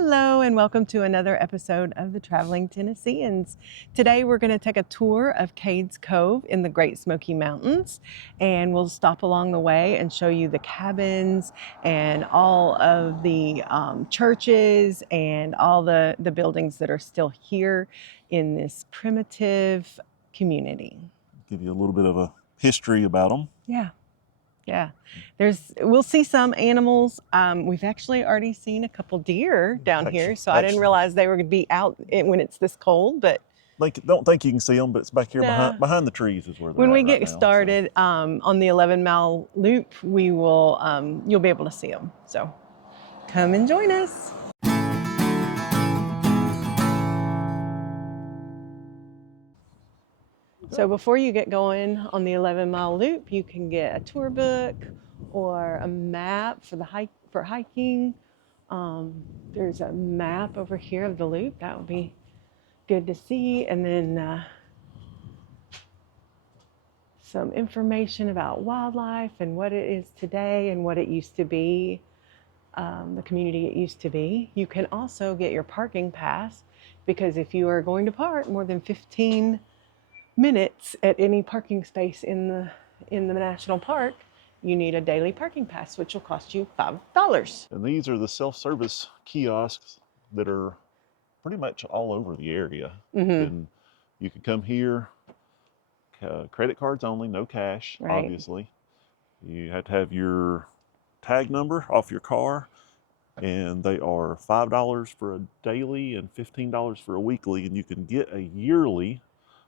Hello and welcome to another episode of the Traveling Tennesseans. Today we're going to take a tour of Cades Cove in the Great Smoky Mountains, and we'll stop along the way and show you the cabins and all of the churches and all the buildings that are still here in this primitive community. Give you a little bit of a history about them. Yeah, we'll see some animals. We've actually already seen a couple deer down here, so I didn't realize they were going to be out when it's this cold. But don't think you can see them, but it's back here behind the trees is where they're when we at get right now, started on the 11-mile loop, we will you'll be able to see them. So come and join us. So before you get going on the 11-mile loop, you can get a tour book or a map for hiking. There's a map over here of the loop. That would be good to see. And then some information about wildlife and what it is today and what it used to be, the community it used to be. You can also get your parking pass, because if you are going to park more than 15 minutes at any parking space in the national park, you need a daily parking pass, which will cost you $5. And these are the self-service kiosks that are pretty much all over the area. Mm-hmm. And you can come here, credit cards only, no cash, right. Obviously. You have to have your tag number off your car, and they are $5 for a daily and $15 for a weekly, and you can get a yearly,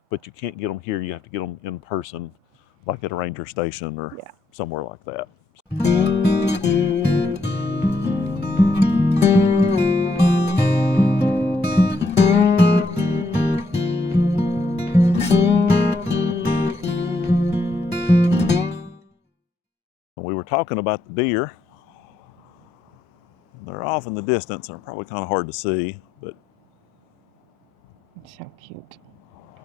but you can't get them here. You have to get them in person, like at a ranger station or somewhere like that. We were talking about the deer. They're off in the distance and are probably kind of hard to see, but so cute.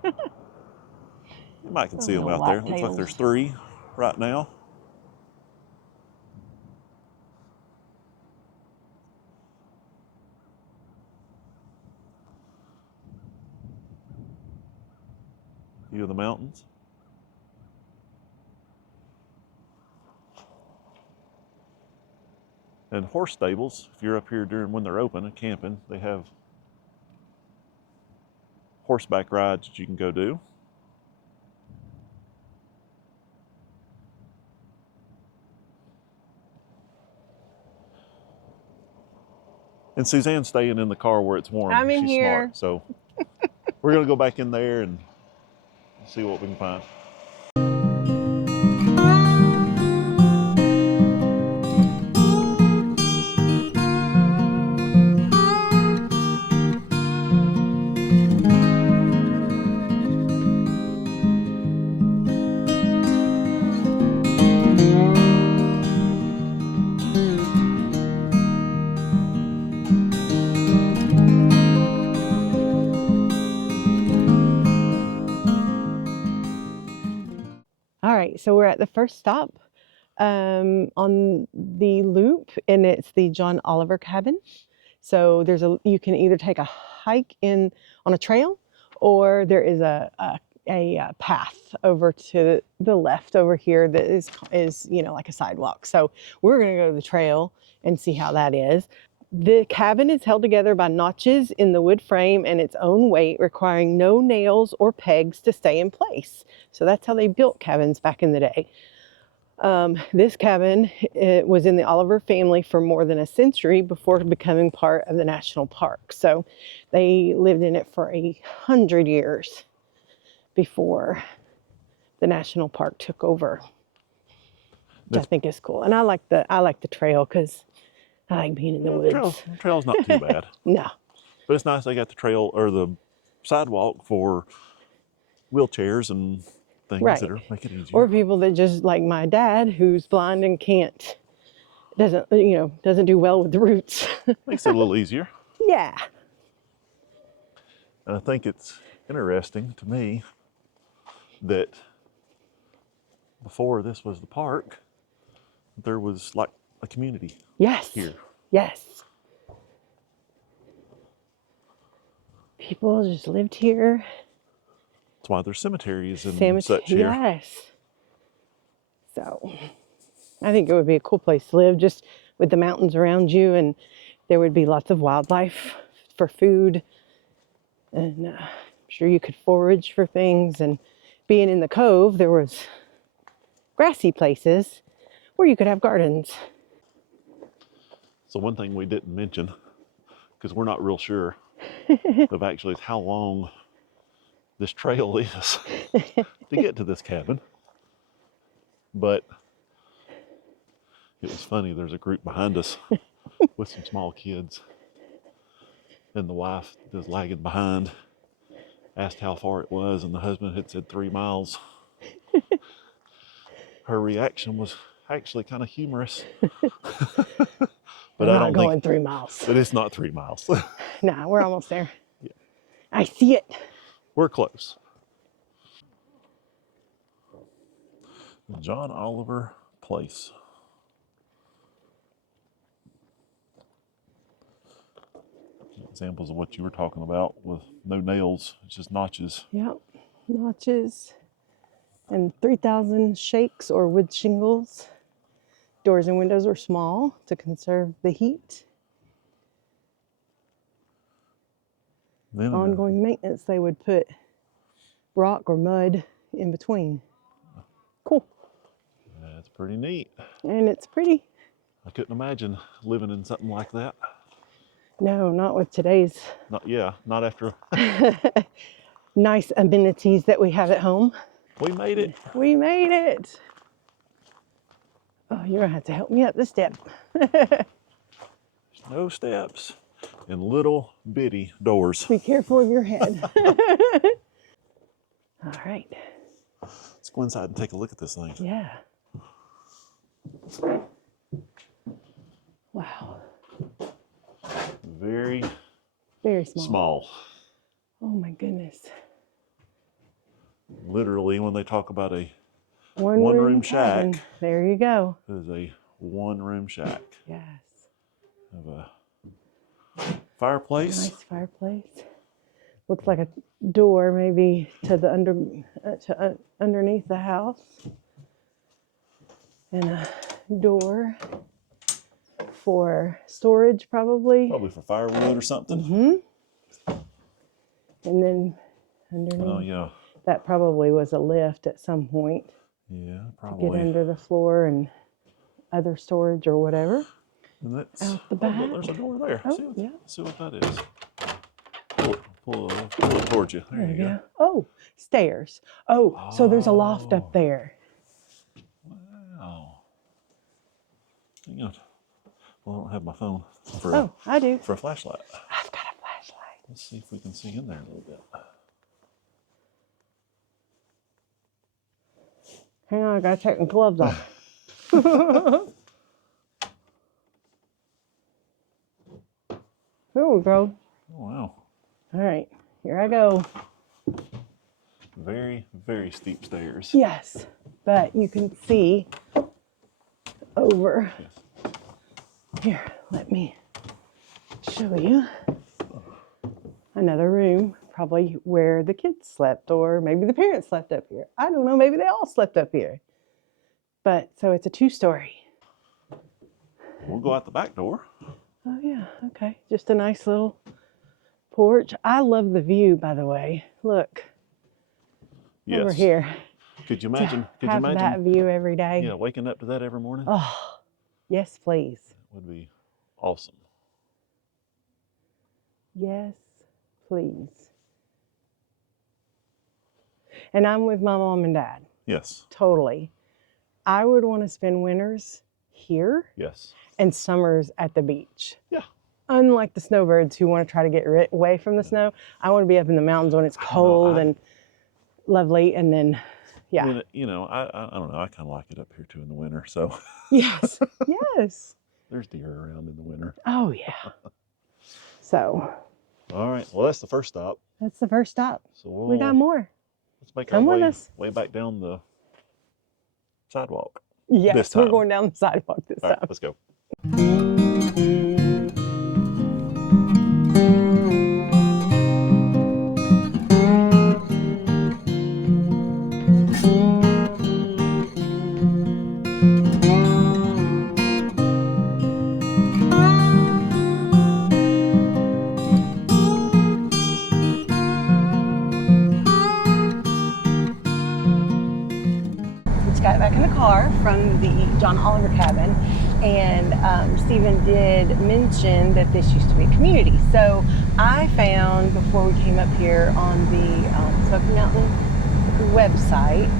You might can see them out there. Looks like there's 3 right now. View of the mountains. And horse stables, if you're up here when they're open and camping, they have horseback rides that you can go do. And Suzanne's staying in the car where it's warm. I'm in She's here. Smart. So we're going to go back in there and see what we can find. So we're at the first stop on the loop, and it's the John Oliver cabin. So you can either take a hike on a trail, or there is a path over to the left over here that is like a sidewalk. So we're going to go to the trail and see how that is. The cabin is held together by notches in the wood frame and its own weight, requiring no nails or pegs to stay in place. So that's how they built cabins back in the day. This cabin was in the Oliver family for more than a century before becoming part of the national park. So they lived in it for 100 years before the national park took over, which I think is cool. And I like the trail because I like being in the woods. Trail's not too bad. No. But it's nice they got the trail or the sidewalk for wheelchairs and things that are make it easier. Or people that just like my dad, who's blind and doesn't do well with the roots. Makes it a little easier. Yeah. And I think it's interesting to me that before this was the park, there was like a community. Yes. Here. Yes. People just lived here. That's why there's cemeteries and such here. Yes. So I think it would be a cool place to live, just with the mountains around you, and there would be lots of wildlife for food, and I'm sure you could forage for things. And being in the cove, there was grassy places where you could have gardens. So one thing we didn't mention, because we're not real sure of actually how long this trail is to get to this cabin, but it was funny. There's a group behind us with some small kids, and the wife was lagging behind, asked how far it was, and the husband had said 3 miles. Her reaction was actually kind of humorous. But I'm I not don't going think, 3 miles. but it's not 3 miles. Nah, we're almost there. Yeah. I see it. We're close. John Oliver Place. Examples of what you were talking about with no nails, it's just notches. Yep, notches and 3,000 shakes or wood shingles. Doors and windows were small to conserve the heat. Then Ongoing maintenance, they would put rock or mud in between. Cool. that's pretty neat. And it's pretty. I couldn't imagine living in something like that. No, not with today's Not after nice amenities that we have at home. we made it. We made it. Oh, you're gonna have to help me up the step. No steps and little bitty doors. Be careful of your head. All right. Let's go inside and take a look at this thing. Yeah. Wow. Very small. small. Oh my goodness. Literally, when they talk about a One one-room cabin. shack, There you go. it is a one-room shack. Yes. Have a fireplace. Nice fireplace. Looks like a door maybe to the underneath the house. And a door for storage probably. Probably for firewood or something. Mm-hmm. And then underneath. Oh yeah. That probably was a lift at some point. Yeah, To probably. get under the floor and other storage or whatever. And that's out the back. Oh, look, there's a door there. Oh, yeah. See what that is. Pull it towards you. There you go. Oh, stairs. Oh, so there's a loft up there. Wow. Hang on. Well, I don't have my phone Oh, I do. for a flashlight. I've got a flashlight. Let's see if we can see in there a little bit. Hang on, I gotta take my gloves off. Here we go. Oh, wow. All right, here I go. Very, very steep stairs. Yes, but you can see over. Yes. Here, let me show you. Another room, probably where the kids slept, or maybe the parents slept up here. I don't know, maybe they all slept up here. But, so it's a 2-story. We'll go out the back door. Oh yeah, okay. Just a nice little porch. I love the view, by the way. Look, Yes. over here. Could you imagine? Could you Have imagine? that view every day. Yeah, waking up to that every morning. Oh, yes, please. Would be awesome. Yes, please. And I'm with my mom and dad. Yes. Totally. I would want to spend winters here Yes. and summers at the beach. Yeah. Unlike the snowbirds who want to try to get away from the snow, I want to be up in the mountains when it's cold and lovely, and then, yeah. I mean, I don't know. I kind of like it up here too in the winter. So Yes, yes. there's deer around in the winter. Oh, yeah. So All right. Well, that's the first stop. that's the first stop. So We got more. Let's make Come our with way, us. way back down the sidewalk. Yes, This we're time. going down the sidewalk this All right, time. let's go. from the John Oliver cabin, and Stephen did mention that this used to be a community. So I found, before we came up here, on the Smoky Mountain website,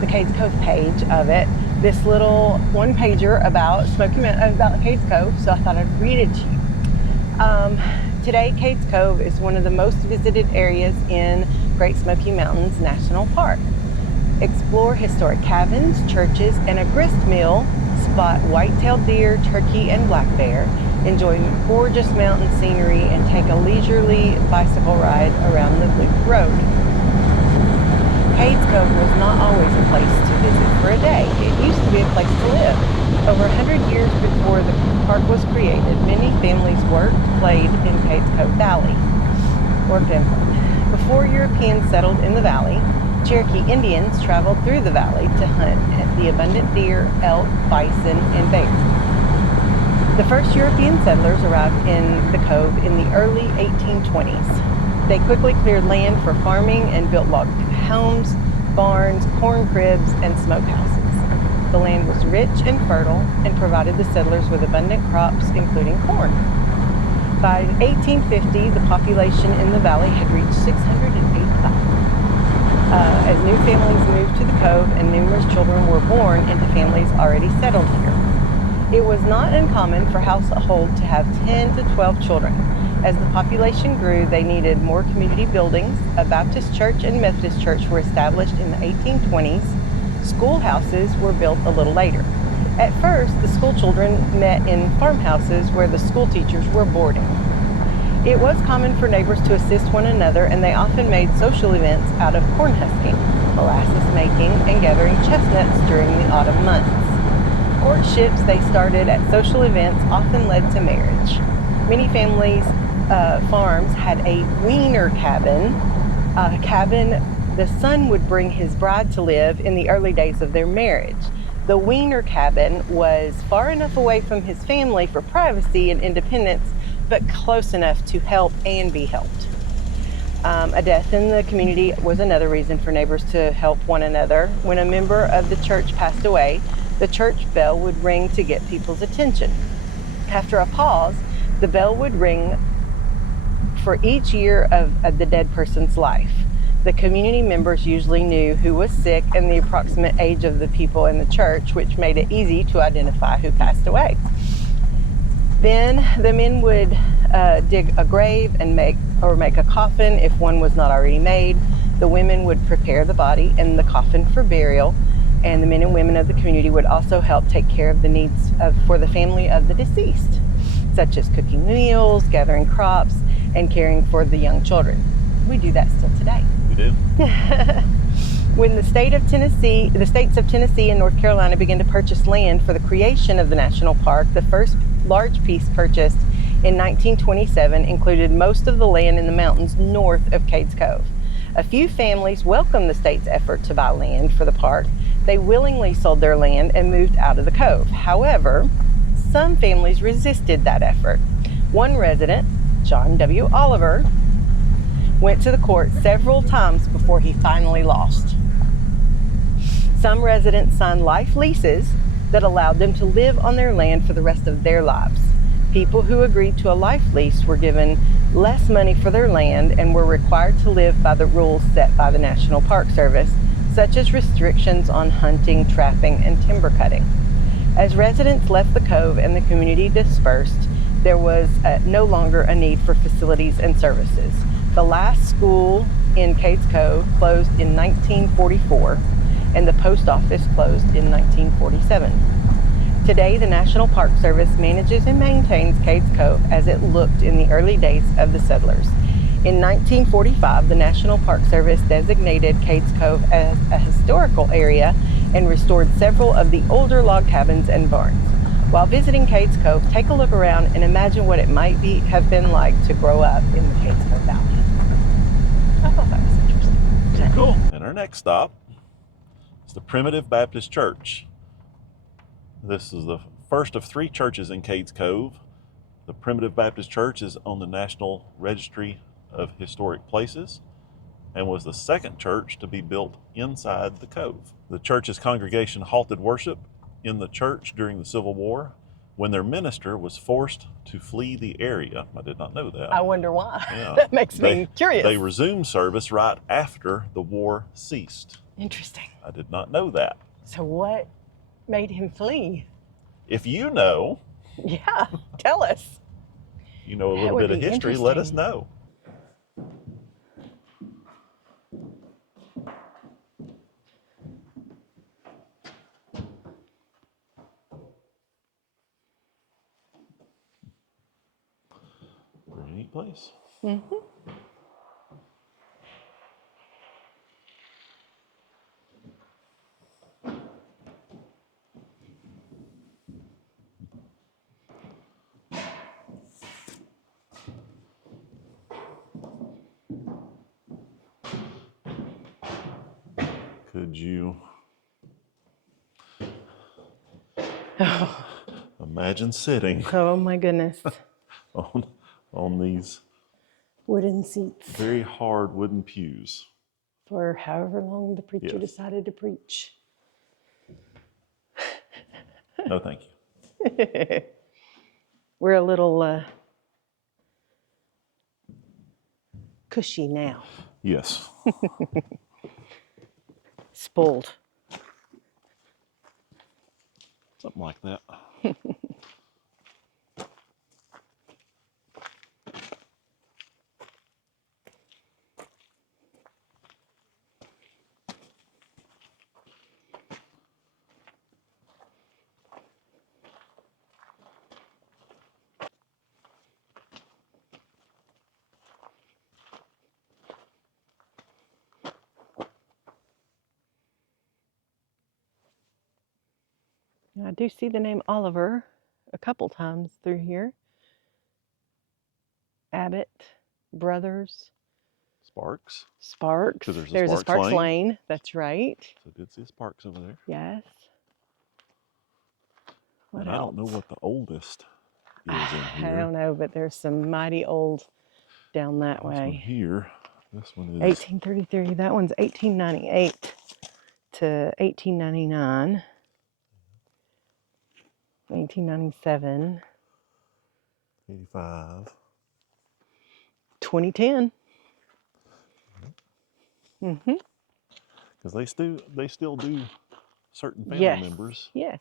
the Cades Cove page of it, this little one-pager about about Cades Cove, so I thought I'd read it to you. Today, Cades Cove is one of the most visited areas in Great Smoky Mountains National Park. Explore historic cabins, churches, and a grist mill. Spot white-tailed deer, turkey, and black bear. Enjoy gorgeous mountain scenery and take a leisurely bicycle ride around the Loop Road. Cades Cove was not always a place to visit for a day. It used to be a place to live. Over 100 years before the park was created, many families worked, played in Cades Cove Valley. Before Europeans settled in the valley, Cherokee Indians traveled through the valley to hunt the abundant deer, elk, bison, and bear. The first European settlers arrived in the cove in the early 1820s. They quickly cleared land for farming and built log homes, barns, corn cribs, and smokehouses. The land was rich and fertile and provided the settlers with abundant crops, including corn. By 1850, the population in the valley had reached 685. As new families moved to the cove and numerous children were born into families already settled here. It was not uncommon for households to have 10 to 12 children. As the population grew, they needed more community buildings. A Baptist church and Methodist church were established in the 1820s. Schoolhouses were built a little later. At first, the school children met in farmhouses where the school teachers were boarding. It was common for neighbors to assist one another, and they often made social events out of corn husking, molasses making, and gathering chestnuts during the autumn months. Courtships they started at social events often led to marriage. Many families' farms had a wiener cabin, a cabin the son would bring his bride to live in the early days of their marriage. The wiener cabin was far enough away from his family for privacy and independence, but close enough to help and be helped. A death in the community was another reason for neighbors to help one another. When a member of the church passed away, the church bell would ring to get people's attention. After a pause, the bell would ring for each year of the dead person's life. The community members usually knew who was sick and the approximate age of the people in the church, which made it easy to identify who passed away. Then the men would dig a grave and make a coffin if one was not already made. The women would prepare the body and the coffin for burial, and the men and women of the community would also help take care of the needs for the family of the deceased, such as cooking meals, gathering crops, and caring for the young children. We do that still today. We do. When the states of Tennessee and North Carolina began to purchase land for the creation of the national park, the first large piece purchased in 1927 included most of the land in the mountains north of Cades Cove. A few families welcomed the state's effort to buy land for the park. They willingly sold their land and moved out of the cove. However, some families resisted that effort. One resident, John W. Oliver, went to the court several times before he finally lost. Some residents signed life leases that allowed them to live on their land for the rest of their lives. People who agreed to a life lease were given less money for their land and were required to live by the rules set by the National Park Service, such as restrictions on hunting, trapping, and timber cutting. As residents left the cove and the community dispersed, there was no longer a need for facilities and services. The last school in Cades Cove closed in 1944, and the post office closed in 1947. Today, the National Park Service manages and maintains Cades Cove as it looked in the early days of the settlers. In 1945, the National Park Service designated Cades Cove as a historical area and restored several of the older log cabins and barns. While visiting Cades Cove, take a look around and imagine what it might have been like to grow up in the Cades Cove Valley. I thought that was interesting. Cool. And our next stop is the Primitive Baptist Church. This is the first of 3 churches in Cades Cove. The Primitive Baptist Church is on the National Registry of Historic Places. and was the second church to be built inside the cove. The church's congregation halted worship in the church during the Civil War when their minister was forced to flee the area. I did not know that. I wonder why. Yeah. That makes me curious. They resumed service right after the war ceased. Interesting. I did not know that. So what made him flee? If you know, Yeah, tell us. you know a That little would bit of be history, let us interesting. know. Very neat place. Mm-hmm. Could you imagine sitting Oh my goodness. on these Wooden seats very hard wooden pews? for however long the preacher Yes. decided to preach. No, thank you. We're a little cushy now. Yes. Spoiled. Something like that. I do see the name Oliver a couple times through here. Abbott, Brothers, Sparks. Sparks. 'Cause there's a Sparks Sparks Lane. Lane. That's right. So I did see Sparks over there. Yes. What And else? I don't know what the oldest is in I here. don't know, but there's some mighty old down that This one way. here. This one is 1833. That one's 1898 to 1899. 1997. 85. 2010. Mm-hmm. Because they still do certain family Yes. members. Yes.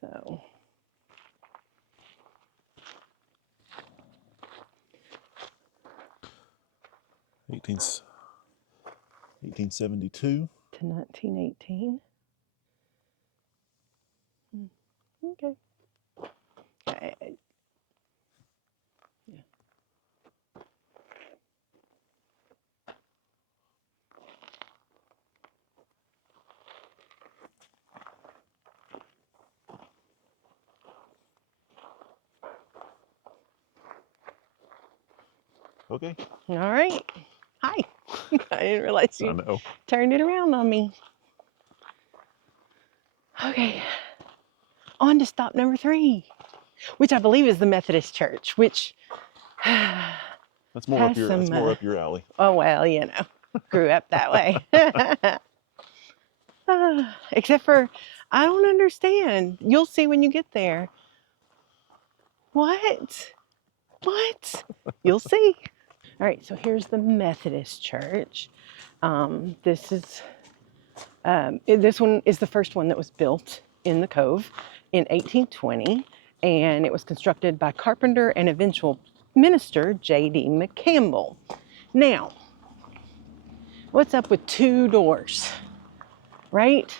So. uh, 1872 to 1918. Okay. Yeah. Okay. All right. Hi. I didn't realize I you know. turned it around on me. Okay. On to stop number 3, which I believe is the Methodist Church, which That's more up your alley. Oh, well, you know, grew up that way. Except for, I don't understand. You'll see when you get there. What? You'll see. All right, so here's the Methodist Church. This one is the first one that was built in the Cove in 1820, and it was constructed by carpenter and eventual minister J.D. McCampbell. Now, what's up with 2 doors, right?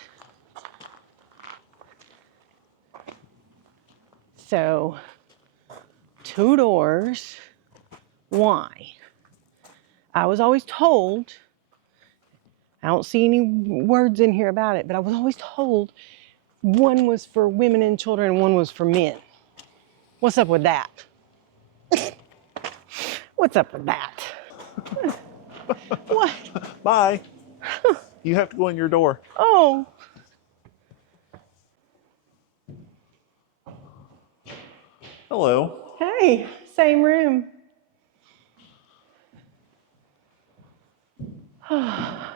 So, 2 doors, why? I was always told, I don't see any words in here about it, but I was always told one was for women and children and one was for men. What's up with that? What's up with that? What? Bye. You have to go in your door. Oh. Hello. Hey, same room. Setup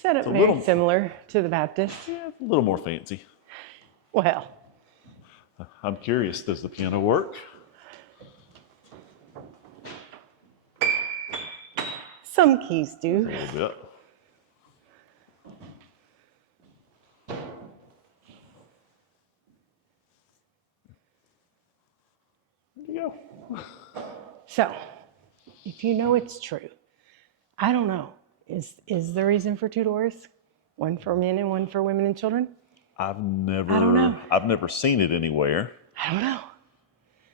It's a very little, similar to the Baptist. yeah, a little more fancy. Well, I'm curious, does the piano work? some keys A do. little bit. There you go. So, if you know it's true, I don't know. Is the reason for two doors? One for men and one for women and children? I don't know. I've never seen it anywhere. I don't know.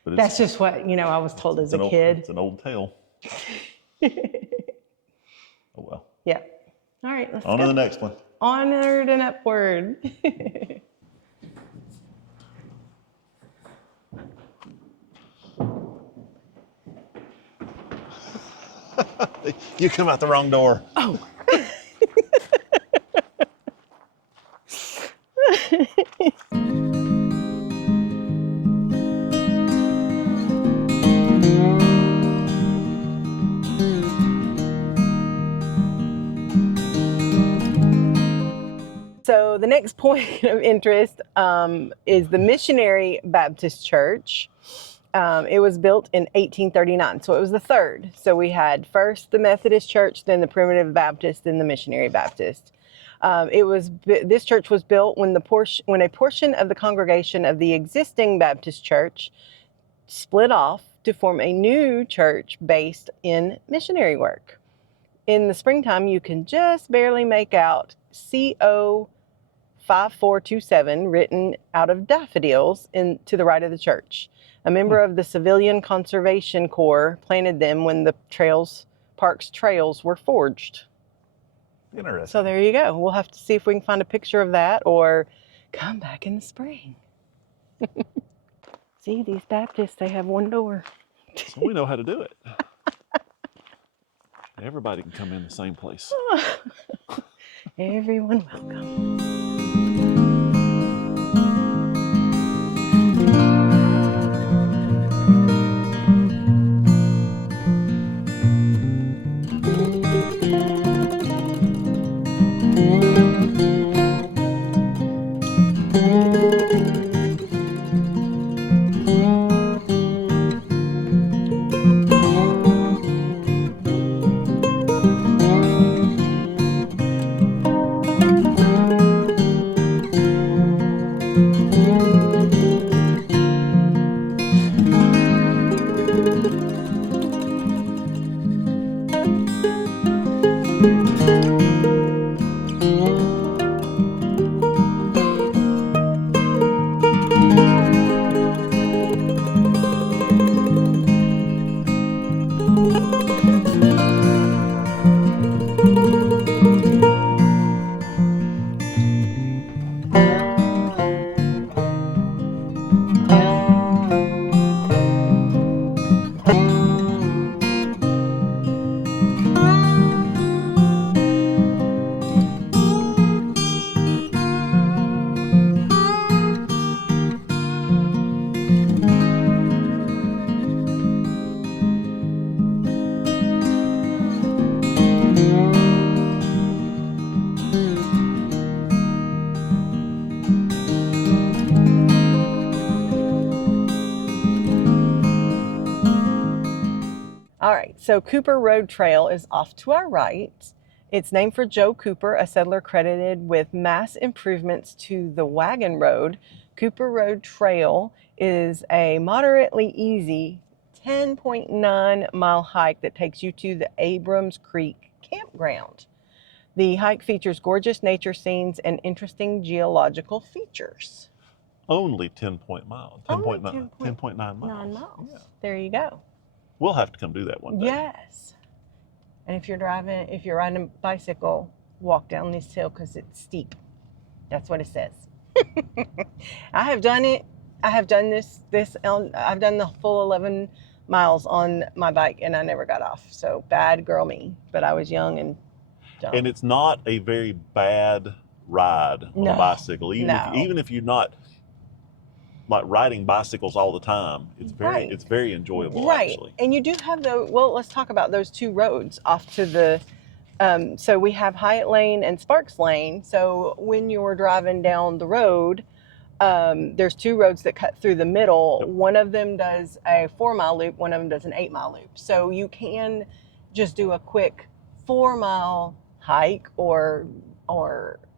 But That's just what, I was told as a kid. It's an old tale. Oh well. Yeah. All right, let's On go. to the next one. Onward and upward. You come out the wrong door. Oh. So the next point of interest is the Missionary Baptist Church. It was built in 1839, so it was the third. So we had first the Methodist Church, then the Primitive Baptist, then the Missionary Baptist. This church was built when a portion of the congregation of the existing Baptist church split off to form a new church based in missionary work. In the springtime, you can just barely make out CO 5427 written out of daffodils to the right of the church. A member of the Civilian Conservation Corps planted them when the park's trails were forged. Interesting. So there you go. We'll have to see if we can find a picture of that or come back in the spring. See, these Baptists, they have one door. So we know how to do it. Everybody can come in the same place. Everyone welcome. All right, so Cooper Road Trail is off to our right. It's named for Joe Cooper, a settler credited with mass improvements to the wagon road. Cooper Road Trail is a moderately easy 10.9-mile hike that takes you to the Abrams Creek campground. The hike features gorgeous nature scenes and interesting geological features. Only 10.9 miles. Only 10.9 miles. 9 miles. Yeah. There you go. We'll have to come do that one day. Yes. And if you're riding a bicycle, walk down this hill because it's steep. That's what it says. I have done it. I have done I've done the full 11 miles on my bike and I never got off. So bad girl me. But I was young and dumb. And it's not a very bad ride on a bicycle. Even if you're not like riding bicycles all the time. Right. It's very enjoyable, Right. actually. And you do have let's talk about those two roads off to the, so we have Hyatt Lane and Sparks Lane. So when you're driving down the road, there's two roads that cut through the middle. Yep. One of them does a 4-mile loop. One of them does an 8-mile loop. So you can just do a quick 4-mile hike or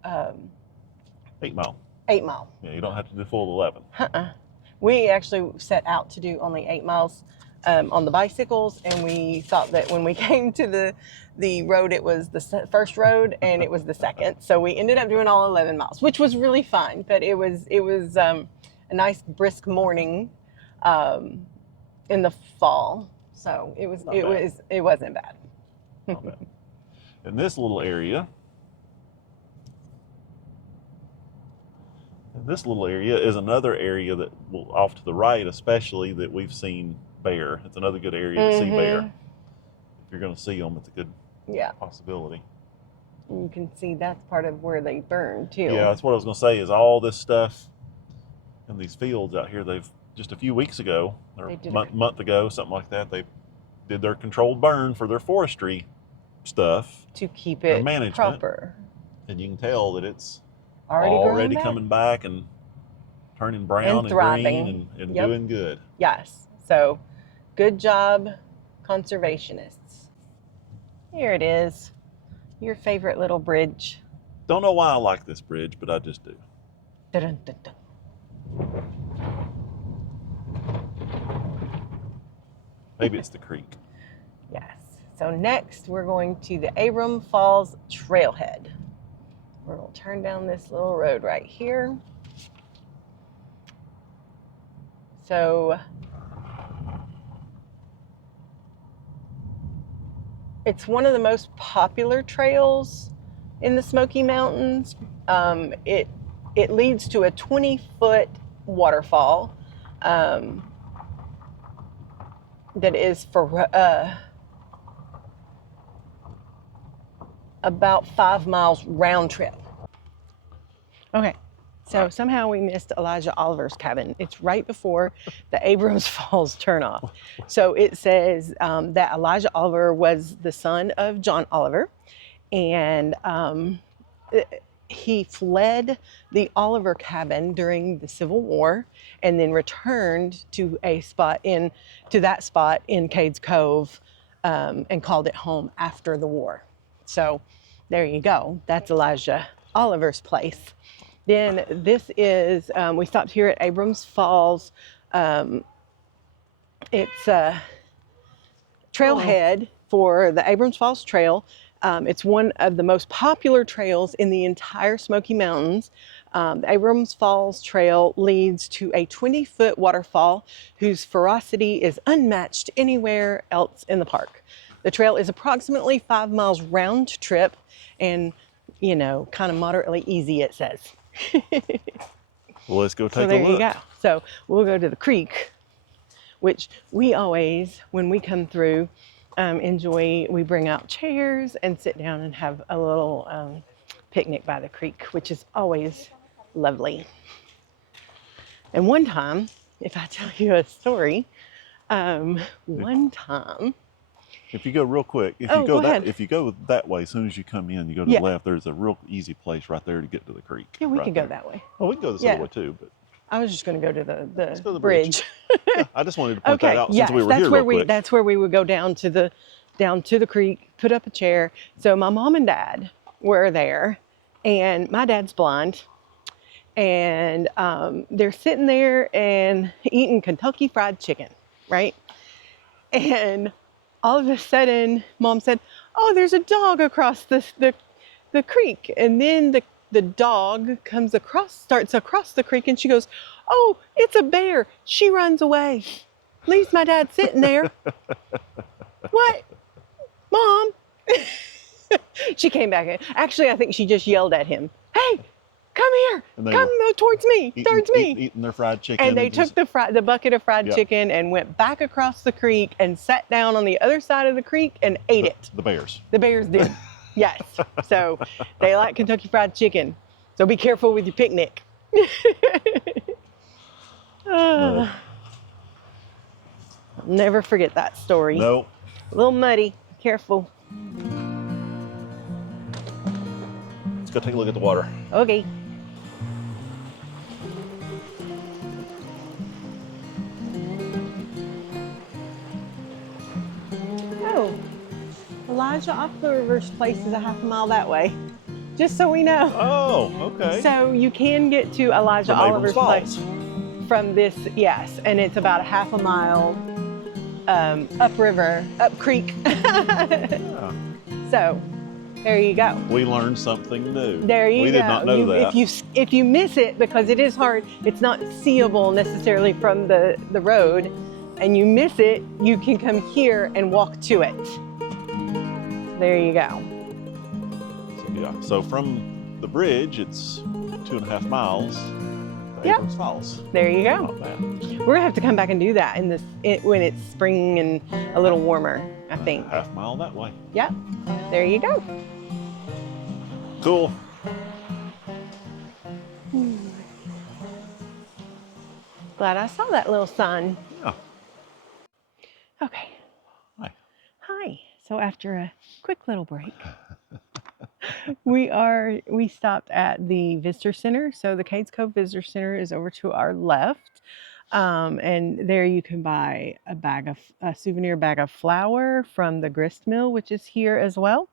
8-mile. 8-mile. Yeah, you don't have to do full 11. We actually set out to do only 8 miles on the bicycles, and we thought that when we came to the road, it was the first road and it was the second. So we ended up doing all 11 miles, which was really fun. But it was a nice brisk morning in the fall, so it wasn't bad. Not bad. In this little area. This little area is another area that off to the right, especially, that we've seen bear. It's another good area to see bear. If you're going to see them, it's a good possibility. You can see that's part of where they burn too. Yeah, that's what I was going to say. Is all this stuff in these fields out here? They've just a few weeks ago or month ago, something like that. They did their controlled burn for their forestry stuff to keep it proper. And you can tell that it's already coming back and turning brown and green and doing good. Yes. So good job, conservationists. Here it is. Your favorite little bridge. Don't know why I like this bridge, but I just do. Dun, dun, dun. Maybe it's the creek. Yes. So next we're going to the Abrams Falls Trailhead. We're going to turn down this little road right here. So it's one of the most popular trails in the Smoky Mountains. It leads to a 20-foot waterfall that is for about 5 miles round trip. Okay, so somehow we missed Elijah Oliver's cabin. It's right before the Abrams Falls turnoff. So it says that Elijah Oliver was the son of John Oliver, and he fled the Oliver cabin during the Civil War, and then returned to that spot in Cades Cove, and called it home after the war. So there you go. That's Elijah Oliver's place. Then this is, we stopped here at Abrams Falls. It's a trailhead for the Abrams Falls Trail. It's one of the most popular trails in the entire Smoky Mountains. The Abrams Falls Trail leads to a 20-foot waterfall whose ferocity is unmatched anywhere else in the park. The trail is approximately 5 miles round trip and, kind of moderately easy, it says. Well, let's go take a look. So there you go. So we'll go to the creek, which we always, when we come through, enjoy. We bring out chairs and sit down and have a little picnic by the creek, which is always lovely. And one time, if I tell you a story, one time, if you go real quick, if you go that way, as soon as you come in, you go to the left, there's a real easy place right there to get to the creek. Yeah, we could go that way. Oh, we can go this other way too, but I was just going to go to the bridge. Yeah, I just wanted to point that out since we were here real quick. That's where we would go down to the creek, put up a chair. So my mom and dad were there, and my dad's blind, and they're sitting there and eating Kentucky Fried Chicken, right? And all of a sudden, Mom said, "Oh, there's a dog across the creek," and then the dog starts across the creek, and she goes, "Oh, it's a bear." She runs away, leaves my dad sitting there. What? Mom? She came back in. Actually, I think she just yelled at him, "Hey, come here, come towards me, eating their fried chicken. And they took the bucket of fried chicken and went back across the creek and sat down on the other side of the creek and ate it. The bears. The bears did. Yes. So they like Kentucky Fried Chicken. So be careful with your picnic. Never forget that story. No. A little muddy. Careful. Let's go take a look at the water. Okay. Oh, Elijah Offlover's place is a half a mile that way. Just so we know. Oh, okay. So you can get to Elijah From Oliver's Abrams place from this, yes, and it's about a half a mile upriver, up creek. Yeah. So there you go. We learned something new. There you go. We did not know that. If you miss it, because it is hard, it's not seeable necessarily from the road, and you miss it, you can come here and walk to it. There you go. So, yeah. So from the bridge, it's 2.5 miles to Yep. Abrams Falls. There you go. Not bad. We're gonna have to come back and do that when it's spring and a little warmer, I think. Half mile that way. Yep. There you go. Cool. Glad I saw that little sign. Yeah. Okay. Hi. Hi. So after a quick little break, we stopped at the visitor center. So the Cades Cove Visitor Center is over to our left. And there you can buy a souvenir bag of flour from the grist mill, which is here as well.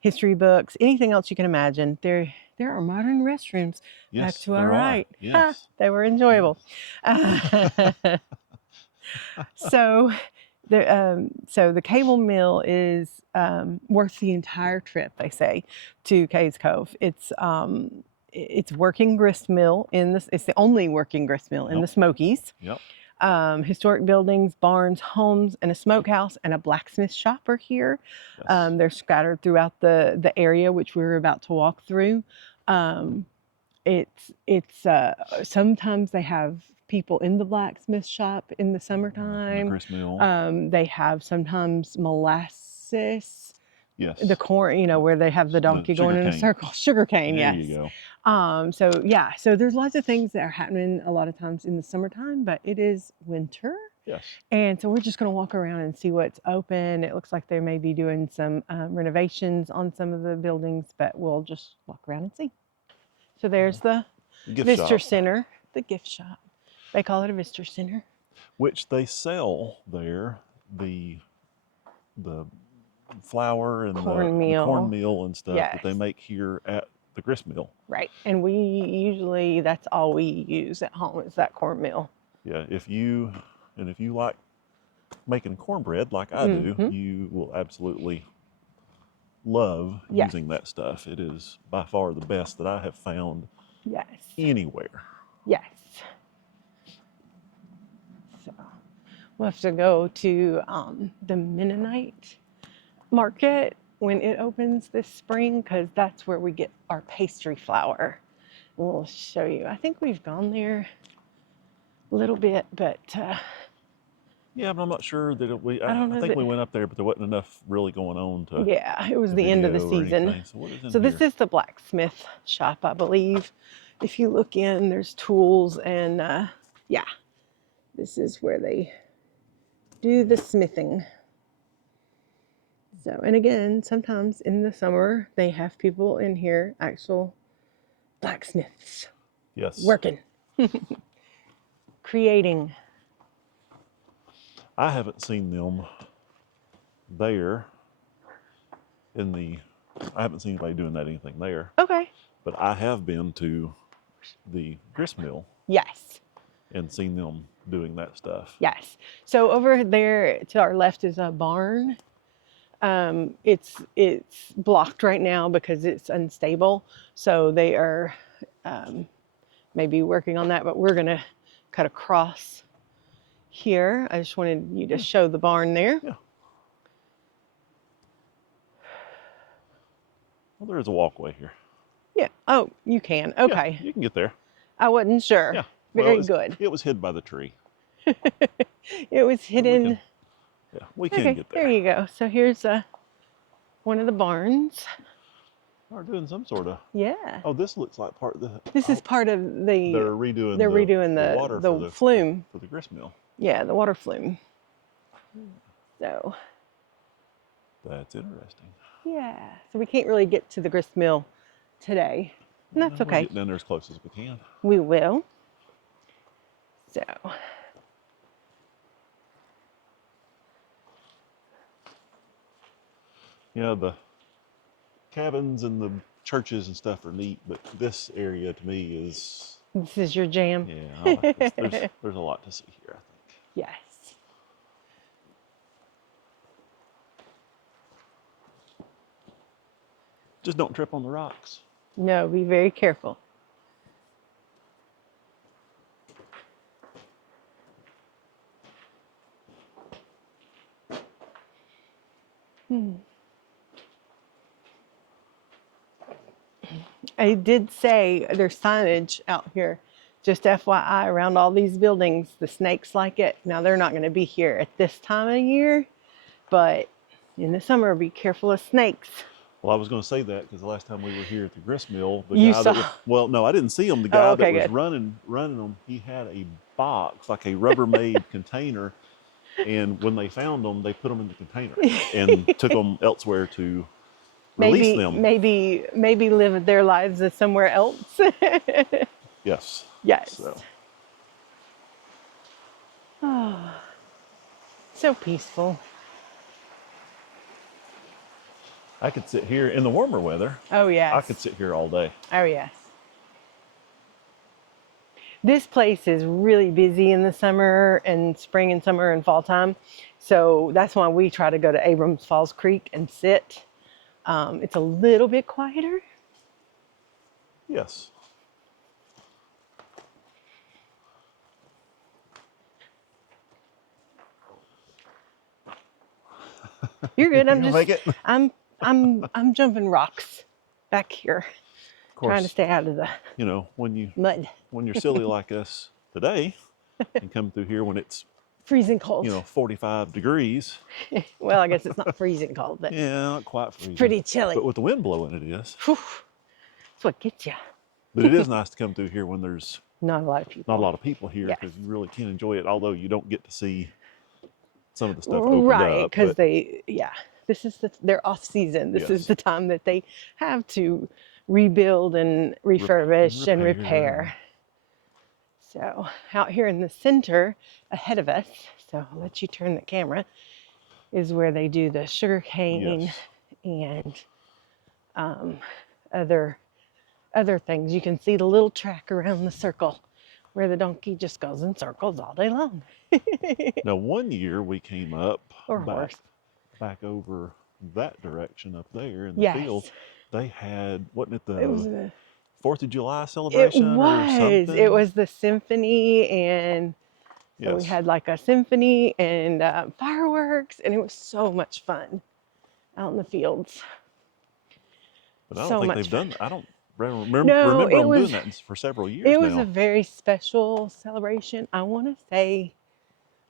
History books, anything else you can imagine. There are modern restrooms back Yes, to our there are. right. Yes. They were enjoyable. So the cable mill is worth the entire trip, they say, to Cades Cove. It's working grist mill it's the only working grist mill in the Smokies. Yep. Historic buildings, barns, homes, and a smokehouse and a blacksmith shop are here. Yes. They're scattered throughout the area, which we're about to walk through. It's sometimes they have people in the blacksmith shop in the summertime. The grist mill. They have sometimes molasses. Yes. The corn, where they have the donkey going in a circle. Sugar cane, there yes. you go. So there's lots of things that are happening a lot of times in the summertime, but it is winter. Yes. And so we're just going to walk around and see what's open. It looks like they may be doing some renovations on some of the buildings, but we'll just walk around and see. So there's the visitor center, the gift shop. They call it a visitor center. Which they sell there, the flour and the cornmeal and stuff that they make here at the grist mill. Right. And that's all we use at home is that cornmeal. Yeah, if you like making cornbread like I do, you will absolutely love using that stuff. It is by far the best that I have found anywhere. Yes. So we'll have to go to the Mennonite market when it opens this spring, because that's where we get our pastry flour. We'll show you. I think we've gone there a little bit, but yeah, but I'm not sure that I think we went up there, but there wasn't enough really going on to. Yeah, it was the end of the season. So this is the blacksmith shop, I believe. If you look in, there's tools and this is where they do the smithing. So, and again, sometimes in the summer, they have people in here, actual blacksmiths. Yes. Working. Creating. I haven't seen them there I haven't seen anybody doing anything there. Okay. But I have been to the grist mill. Yes. And seen them doing that stuff. Yes. So over there to our left is a barn. It's blocked right now because it's unstable. So they are maybe working on that, but we're gonna cut across here. I just wanted you to show the barn there. Yeah. Well, there is a walkway here. Yeah. Oh, you can. Okay. Yeah, you can get there. I wasn't sure. Yeah. Very good. It was hid by the tree. It was hidden. We can get there. There you go. So here's one of the barns. We're doing some sort of. Yeah. Oh, this looks like part of the. This is part of the. They're redoing. They're redoing the water flume for the grist mill. Yeah, the water flume. So, That's interesting. yeah. So we can't really get to the grist mill today. And that's We'll okay. get down there as close as we can. We will. So, Yeah, the cabins and the churches and stuff are neat, but this area to me is, this is your jam? yeah, I like this. There's a lot to see here, I think. Yes. Just don't trip on the rocks. No, be very careful. I did say there's signage out here, just FYI, around all these buildings. The snakes like it. Now, they're not going to be here at this time of year, but in the summer, be careful of snakes. Well, I was going to say that because the last time we were here at the grist mill, the You guy saw? that was, well, no, I didn't see him. The guy Oh, okay, that was good. running them, he had a box, like a Rubbermaid container. And when they found them, they put them in the container and took them elsewhere to release them. Maybe live their lives somewhere else. Yes. Yes. So. Oh, so peaceful. I could sit here in the warmer weather. Oh, yes. I could sit here all day. Oh, yes. This place is really busy in the summer and spring and summer and fall time. So that's why we try to go to Abrams Falls Creek and sit. It's a little bit quieter. Yes. You're good. I'm You'll make it? I'm jumping rocks back here, Of course, trying to stay out of the when mud. you're silly like us today and come through here when it's Freezing cold. 45 degrees. Well, I guess it's not freezing cold, but Yeah, not quite freezing. pretty chilly. But with the wind blowing, it is. Whew. That's what gets you. But it is nice to come through here when there's Not a lot of people. not a lot of people here, Yes. because you really can enjoy it. Although you don't get to see some of the stuff opened Right, up. because But this is their off season. This is Yes. the time that they have to rebuild and refurbish and repair. So out here in the center ahead of us, so I'll let you turn the camera, is where they do the sugar cane Yes. and other things. You can see the little track around the circle where the donkey just goes in circles all day long. Now, one year we came up Or horse. back over that direction up there in the Yes. field. They had, wasn't it It was the 4th of July celebration or something? It was the symphony, and so we Yes. had like a symphony and out in the fields. But I so don't think much they've fun. done. I don't remember No, it them was- doing that for several years It was now. a very special celebration. I want to say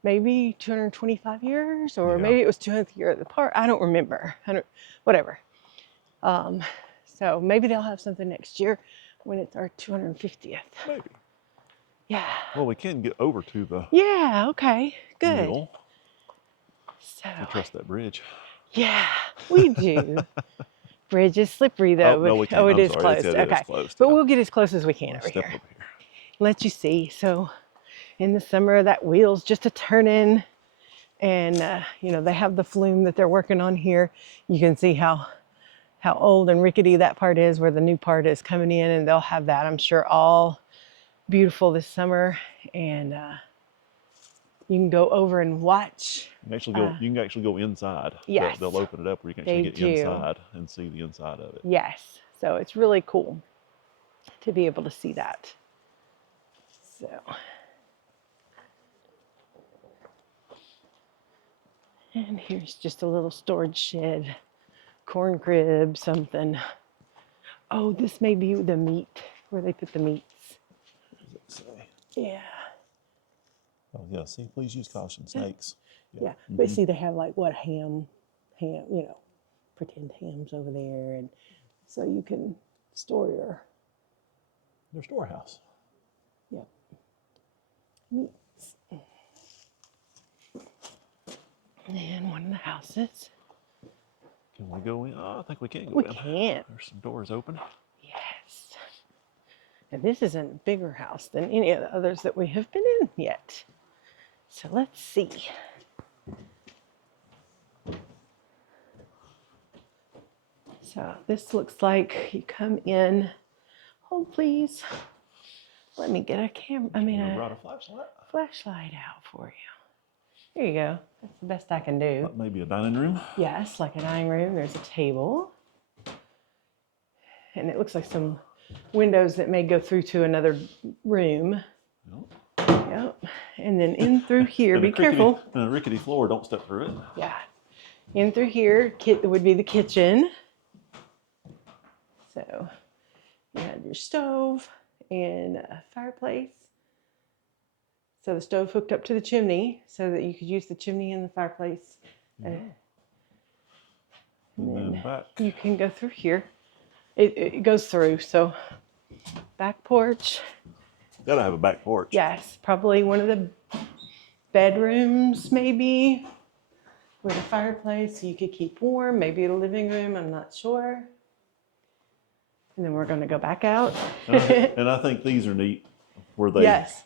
maybe 225 years, or Yeah. maybe it was 200th year of the park. I don't remember. Whatever. So maybe they'll have something next year when it's our 250th. Maybe. Yeah. Well, we can get over to the Yeah. Okay. Good. mill. So. We trust that bridge. Yeah, we do. Bridge is slippery though. Oh, no, we but- can't. Oh, it I'm is sorry. closed. It is Okay. closed, But yeah. we'll get as close as we can over Step here. over here. Let you see. So in the summer, that wheel's just a turning, and they have the flume that they're working on here. You can see how old and rickety that part is, where the new part is coming in, and they'll have that, I'm sure, all beautiful this summer. And you can go over and watch. You can actually go inside. Yes. They'll open it up where you can actually get inside and see the inside of it. Yes. So it's really cool to be able to see that. So. And here's just a little storage shed, corn crib, something. Oh, this may be the meat, where they put the meats. What does it say? Yeah. Oh, yeah. See, please use caution. Snakes. Yeah. But see, they have like ham, pretend hams over there. And so you can store Their storehouse. meats. around the houses. Can we go in? Oh, I think we can go We in. can. There's some doors open. Yes. And this is a bigger house than any of the others that we have been in yet. So let's see. So this looks like you come in. Hold please. Let me get a camera. I brought a flashlight. Flashlight out for you. There you go. That's the best I can do. Maybe a dining room. Yes, like a dining room. There's a table. And it looks like some windows that may go through to another room. Yep. And then in through here, be careful. And a rickety floor, don't step through it. Yeah. In through here would be the kitchen. So you had your stove and a fireplace. So the stove hooked up to the chimney so that you could use the chimney and the fireplace. Yeah. And then back. you can go through here. It goes through, so back porch. Gotta have a back porch. Yes, probably one of the bedrooms maybe with a fireplace so you could keep warm. Maybe a living room, I'm not sure. And then we're going to go back out. And I think these are neat where they yes.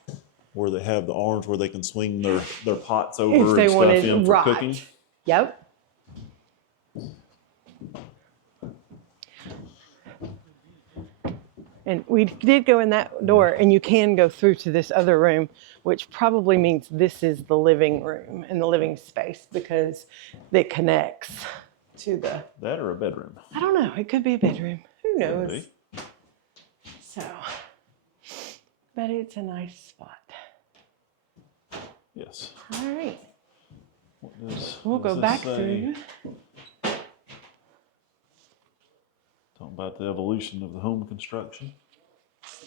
where they have the arms where they can swing their pots over If they and wanted, stuff in for right. cooking. Yep. And we did go in that door, and you can go through to this other room, which probably means this is the living room and the living space because it connects to the... That or a bedroom? I don't know. It could be a bedroom. Who knows? So, but it's a nice spot. Yes. All right. We'll go back through. Talking about the evolution of the home construction.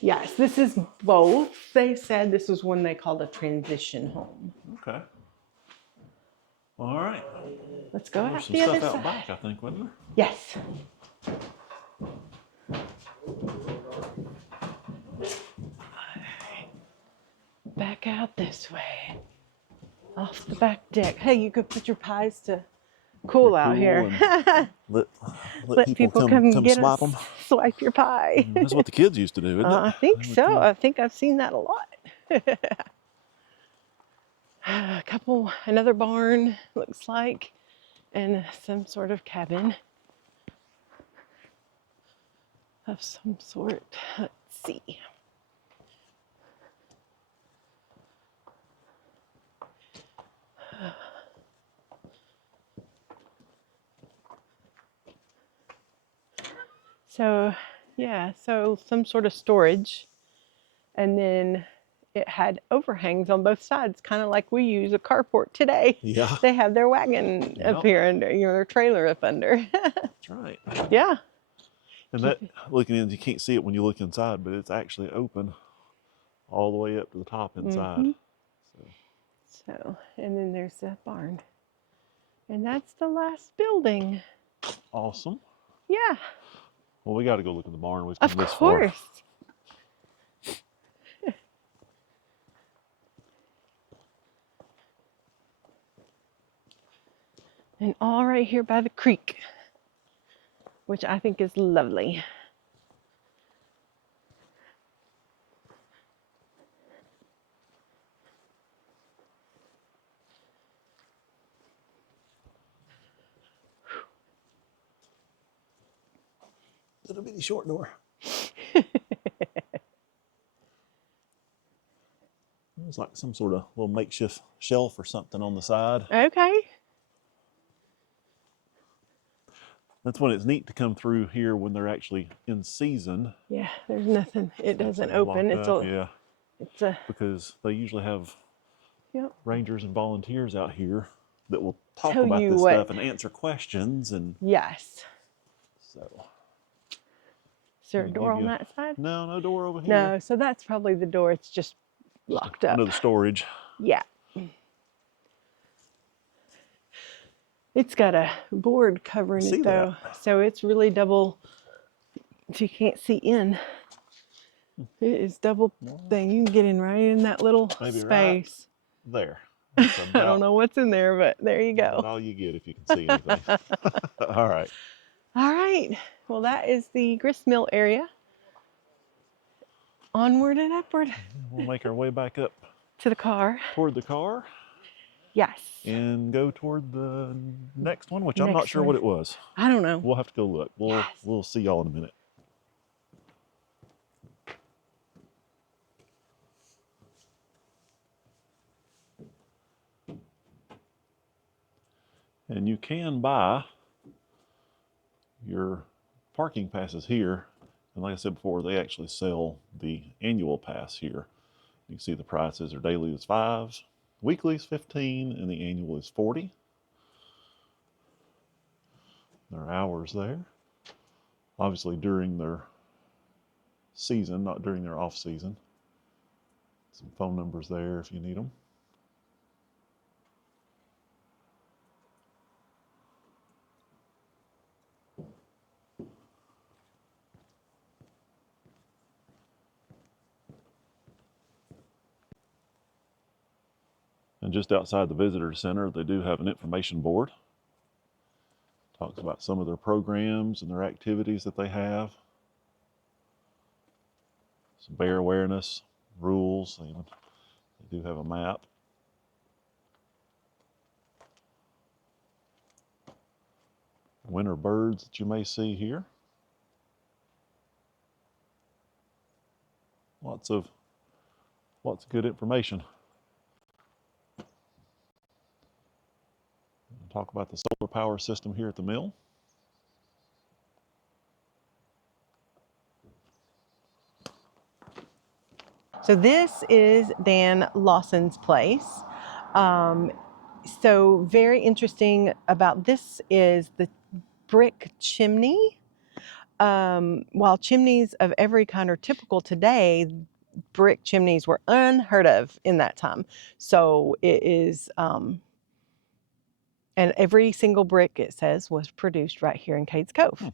Yes, this is both. They said this was one they called a transition home. Okay. All right. Let's go out some the other stuff side. out back, I think, wasn't there? Yes. Back out this way. Off the back deck. Hey, you could put your pies to cool out here. Let people come get swipe us, them. Swipe your pie. That's what the kids used to do, isn't it? I think so. I think I've seen that a lot. Another barn, looks like, and some sort of cabin of some sort. Let's see. So, yeah, so some sort of storage, and then it had overhangs on both sides, kind of like we use a carport today. Yeah. They have their wagon up here under, their trailer up under. That's right. Yeah. And that, looking in, you can't see it when you look inside, but it's actually open all the way up to the top inside. Mm-hmm. So, and then there's the barn. And that's the last building. Awesome. Yeah. Well, we got to go look at the barn. We've Of come this course. Far. And all right here by the creek, which I think is lovely. Little bitty short door. It's like some sort of little makeshift shelf or something on the side. Okay. That's when it's neat to come through here when they're actually in season. Yeah, there's nothing. It doesn't open. It's a, yeah. It's a. Because they usually have Yep. rangers and volunteers out here that will talk Tell about you this what. stuff and answer questions and. Yes. So. Is there a door on that side? No, no door over here. No, so that's probably the door. It's just locked up. Under the storage. Yeah. It's got a board covering it though, so it's really double. So you can't see in. It is double thing. You can get in right in that little Maybe space. Right there. That's I don't know what's in there, but there you about go. all you get if you can see anything. All right. All right. Well, that is the grist mill area. Onward and upward We'll make our way back up to the car. toward the car Yes. and go toward the next one, which I'm not Next sure one. what it was. I don't know. We'll have to go look. Yes. We'll see y'all in a minute. And you can buy your parking passes here. And like I said before, they actually sell the annual pass here. You can see the prices are daily is $5, weekly is $15, and the annual is $40. There are hours there. Obviously during their season, not during their off season. Some phone numbers there if you need them. And just outside the visitor center, they do have an information board. Talks about some of their programs and their activities that they have. Some bear awareness, rules, even. They do have a map. Winter birds that you may see here. Lots of good information. We'll talk about the solar power system here at the mill. So this is Dan Lawson's place. So very interesting about this is the brick chimney. While chimneys of every kind are typical today, brick chimneys were unheard of in that time. So it is, and every single brick, it says, was produced right here in Cades Cove.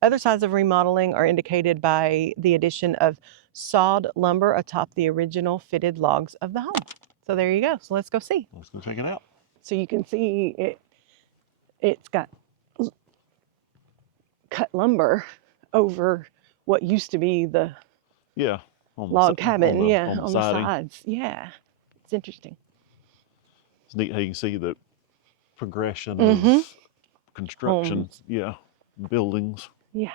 Other signs of remodeling are indicated by the addition of sawed lumber atop the original fitted logs of the home. So there you go. So let's go see. Let's go check it out. So you can see it's got cut lumber over what used to be the log cabin, on the sides. Yeah, it's interesting. It's neat how you can see the progression of construction, buildings. Yes.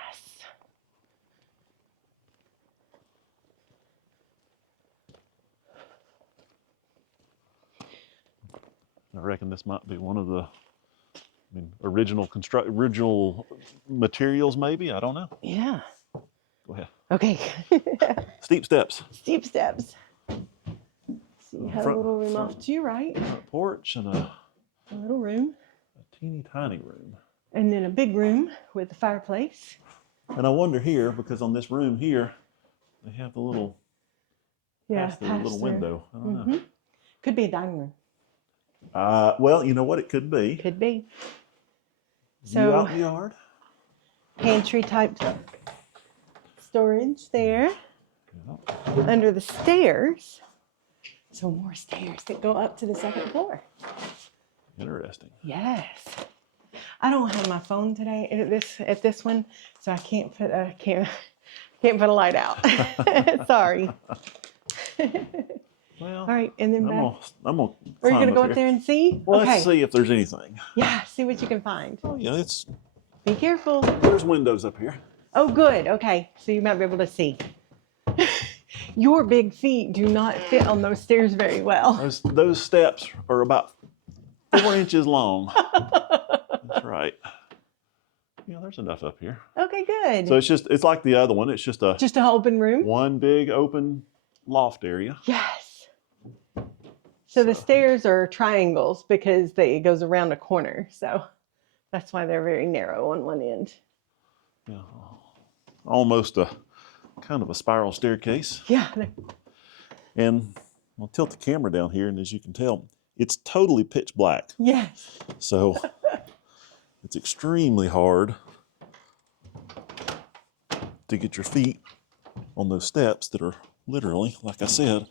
I reckon this might be one of the original materials, maybe. I don't know. Yeah. Go ahead. Okay. Steep steps. Steep steps. So you have a little room off to your right. Front porch and a little room. A teeny tiny room. And then a big room with a fireplace. And I wonder here, because on this room here, they have the little little window. I don't know. Could be a dining room. Well, you know what it could be. Could be. So out in the yard. Pantry type storage there. Yep. Under the stairs. So more stairs that go up to the second floor. Interesting. Yes. I don't have my phone today at this one, so I can't put a light out. Sorry. Well, all right, and then I'm gonna. Are you gonna go up there and see? Well, let's see if there's anything. Yeah, see what you can find. Oh yeah, Be careful. There's windows up here. Oh, good. Okay, so you might be able to see. Your big feet do not fit on those stairs very well. Those steps are about 4 inches long. That's right. Yeah, there's enough up here. Okay, good. So it's like the other one. It's just an open room. One big open loft area. Yes. So the stairs are triangles because it goes around a corner. So that's why they're very narrow on one end. Yeah. Almost a kind of a spiral staircase. Yeah. And I'll tilt the camera down here, and as you can tell, it's totally pitch black. Yes. So it's extremely hard to get your feet on those steps that are literally, like I said,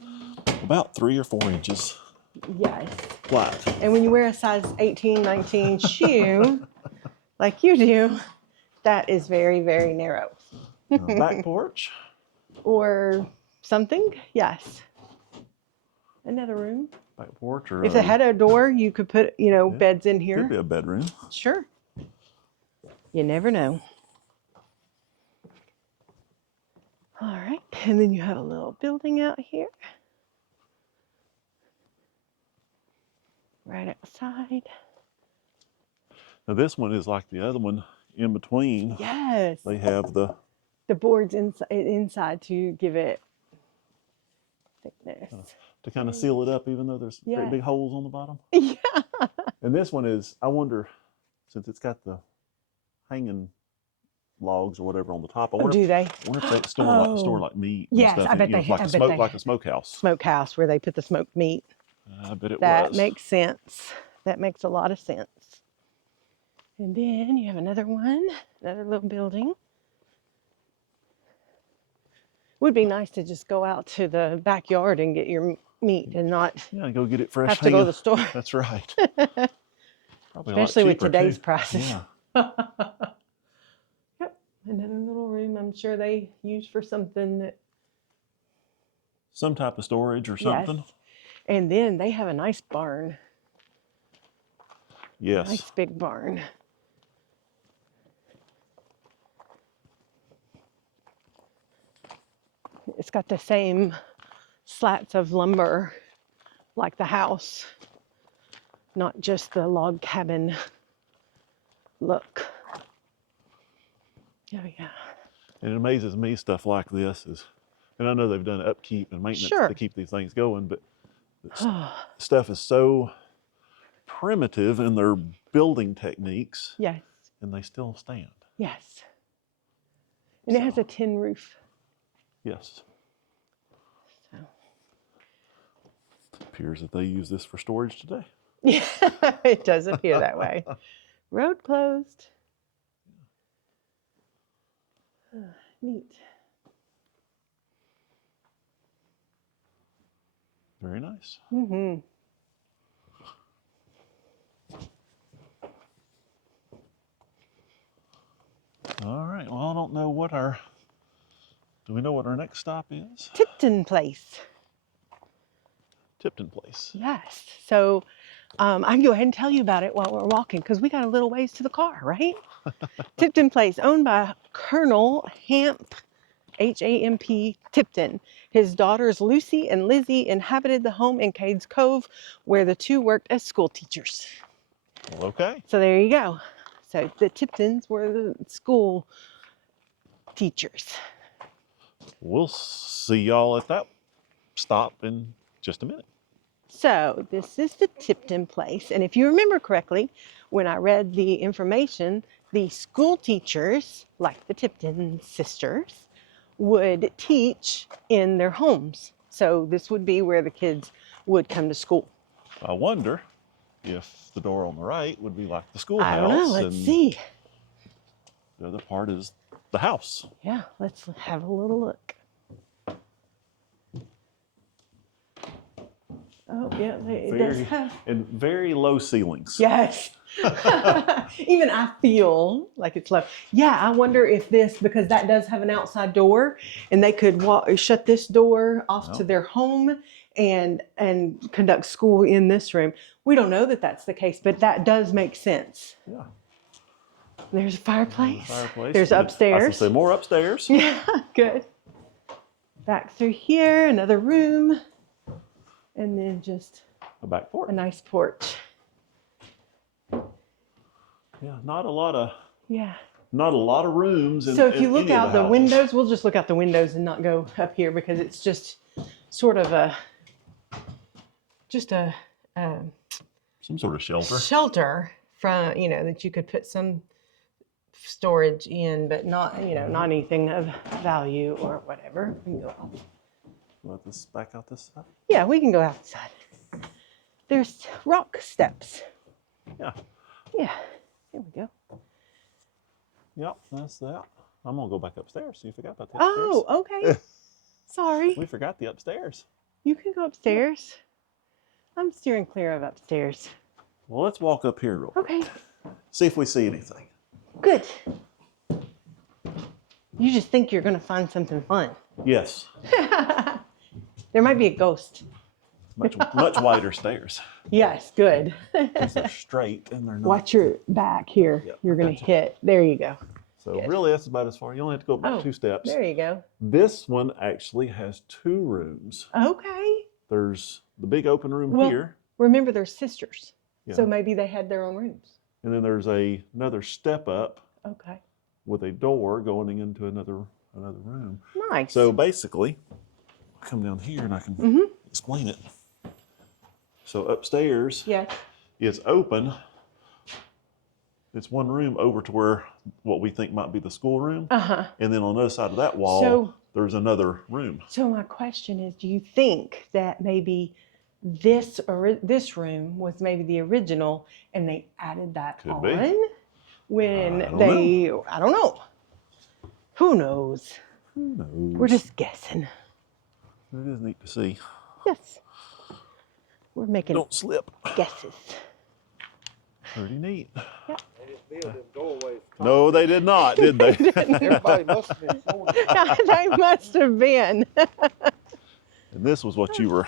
about 3 or 4 inches Yes. flat. And when you wear a size 18, 19 shoe, like you do, that is very, very narrow. Back porch. Or something, yes. Another room. Back porch, or If it had a door, you could put, yeah, beds in could here. be a bedroom. Sure. You never know. All right, and then you have a little building out here. Right outside. Now this one is like the other one in between. Yes. They have the boards inside to give it thickness. to kind of seal it up, even though there's Yeah. great big holes on the bottom. Yeah. And this one is, I wonder, since it's got the hanging logs or whatever on the top, I wonder, Do they? I wonder if they store like meat and Yes, stuff. I bet they like I a bet smoke, they like a smokehouse. Smokehouse where they put the smoked meat. I bet it That was. makes sense. That makes a lot of sense. And then you have another one, another little building. Would be nice to just go out to the backyard and get your meat and not go get it fresh. have to go to the store. That's right. Probably Especially with today's too. prices. Yeah. Yep. Another little room I'm sure they use for something that. Some type of storage or something. Yes. And then they have a nice barn. Yes. Nice big barn. It's got the same slats of lumber like the house, not just the log cabin look. Oh yeah. And it amazes me, stuff like this is, and I know they've done upkeep and maintenance Sure. to keep these things going, but stuff is so primitive in their building techniques. Yes. And they still stand. Yes. And it has a tin roof. Yes. So. It appears that they use this for storage today. Yeah, it does appear that way. Road closed. Neat. Very nice. Mm-hmm. All right. Well, I don't know what do we know what our next stop is? Tipton Place. Tipton Place. Yes. So I can go ahead and tell you about it while we're walking because we got a little ways to the car, right? Tipton Place, owned by Colonel Hamp, H-A-M-P, Tipton. His daughters Lucy and Lizzie inhabited the home in Cades Cove where the two worked as school teachers. Well, okay. So there you go. So the Tiptons were the school teachers. We'll see y'all at that stop in just a minute. So this is the Tipton Place. And if you remember correctly, when I read the information, the school teachers, like the Tipton sisters, would teach in their homes. So this would be where the kids would come to school. I wonder if the door on the right would be like the schoolhouse. I don't know. Let's see. The other part is the house. Yeah, let's have a little look. Oh, yeah, it does have. And very low ceilings. Yes. Even I feel like it's low. Yeah, I wonder if this, because that does have an outside door, and they could shut this door off to their home and conduct school in this room. We don't know that that's the case, but that does make sense. Yeah. There's a fireplace. Fireplace. There's upstairs. I was gonna say more upstairs. Yeah, good. Back through here, another room, and then just A back porch. a nice porch. Yeah, not a lot of rooms. So if you look out the windows, we'll just look out the windows and not go up here because it's just sort of some sort of shelter. Shelter from, that you could put some storage in, but not, not anything of value or whatever. We can go out. Let this back out this side. Yeah, we can go outside. There's rock steps. Yeah. Yeah. There we go. Yep, that's that. I'm gonna go back upstairs, see if we got that upstairs. Oh, okay. Sorry. We forgot the upstairs. You can go upstairs. I'm steering clear of upstairs. Well, let's walk up here real quick. Okay, See if we see anything. good. You just think you're gonna find something fun. Yes. There might be a ghost. Much wider stairs. Yes, good. Because they're straight and they're not. Watch your back here. Yep, You're gonna hit. There you go. So Good. really, that's about as far. You only have to go about 2 steps. There you go. This one actually has 2 rooms. Okay. There's the big open room Well, here. remember, they're sisters, Yeah. so maybe they had their own rooms. And then there's another step up Okay. with a door going into another room. Nice. So basically, I come down here and I can explain it. So upstairs yes. is open. It's one room over to where what we think might be the schoolroom. Uh-huh. And then on the other side of that wall, there's another room. So my question is, do you think that maybe this room was maybe the original and they added that Could on be. when I don't know. Who knows? Who knows? We're just guessing. It is neat to see. Yes. We're making Don't slip. guesses. Pretty neat. Yep. They just built them doorways. No, they did not, did they? Everybody must have been told that. They must have been. And this was what you were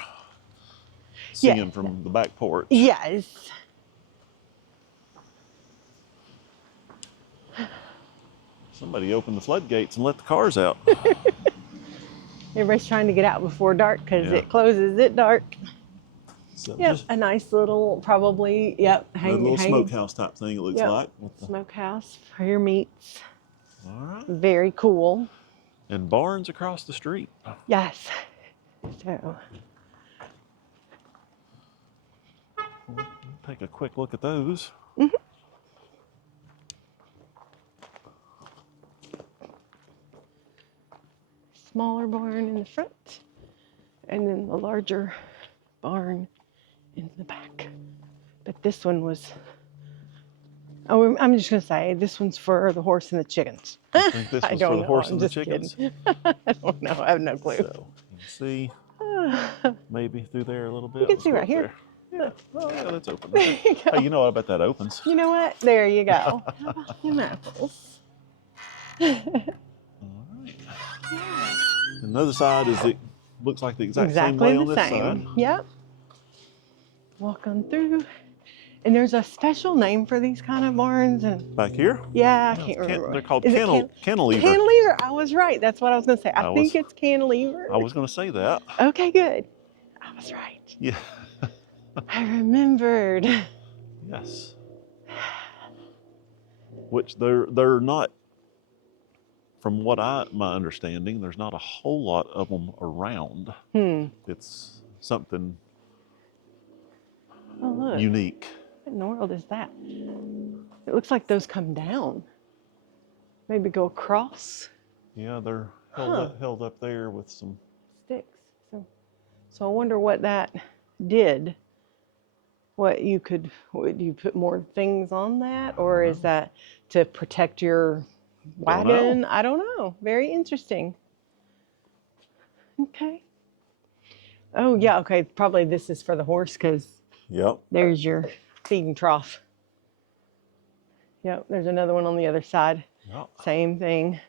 seeing from the back porch. Yes. Somebody opened the floodgates and let the cars out. Everybody's trying to get out before dark because Yeah. it closes at dark. So Yep, just a nice little, probably, a little smokehouse type thing, it looks Yep. like. With the, smokehouse for your meats. all right. Very cool. And barns across the street. Yes. So, We'll take a quick look at those. smaller barn in the front, and then the larger barn in the back. But this one was, I'm just going to say, this one's for the horse and the chickens. I think this I was don't for the know, horse I'm and the just chickens. kidding. I don't know, I have no clue. So you can see maybe through there a little bit. You can Let's see go right up here. there. Yeah, yeah, that's open. There you go. Hey, you know what? I bet that opens. You know what? There you go. How about them apples? All right. And the other side looks like the exact same way on this side. Yep. Walk on through. And there's a special name for these kind of barns. And Back here? yeah, I can't remember. They're called Is it cantilever. Cantilever. I was right. That's what I was going to say. I think was- it's cantilever. I was going to say that. Okay, good. I was right. Yeah. I remembered. Yes. Which they're not, from what my understanding, there's not a whole lot of them around. It's something Oh, look. unique. What in the world is that? It looks like those come down. Maybe go across Yeah, they're held up there with some. sticks. So I wonder what that did. Would you put more things on that, or is that to protect your wagon? I don't know. Very interesting. Okay. Oh yeah. Okay. Probably this is for the horse because Yep. there's your feeding trough. Yep. There's another one on the other side. Yep. Same thing.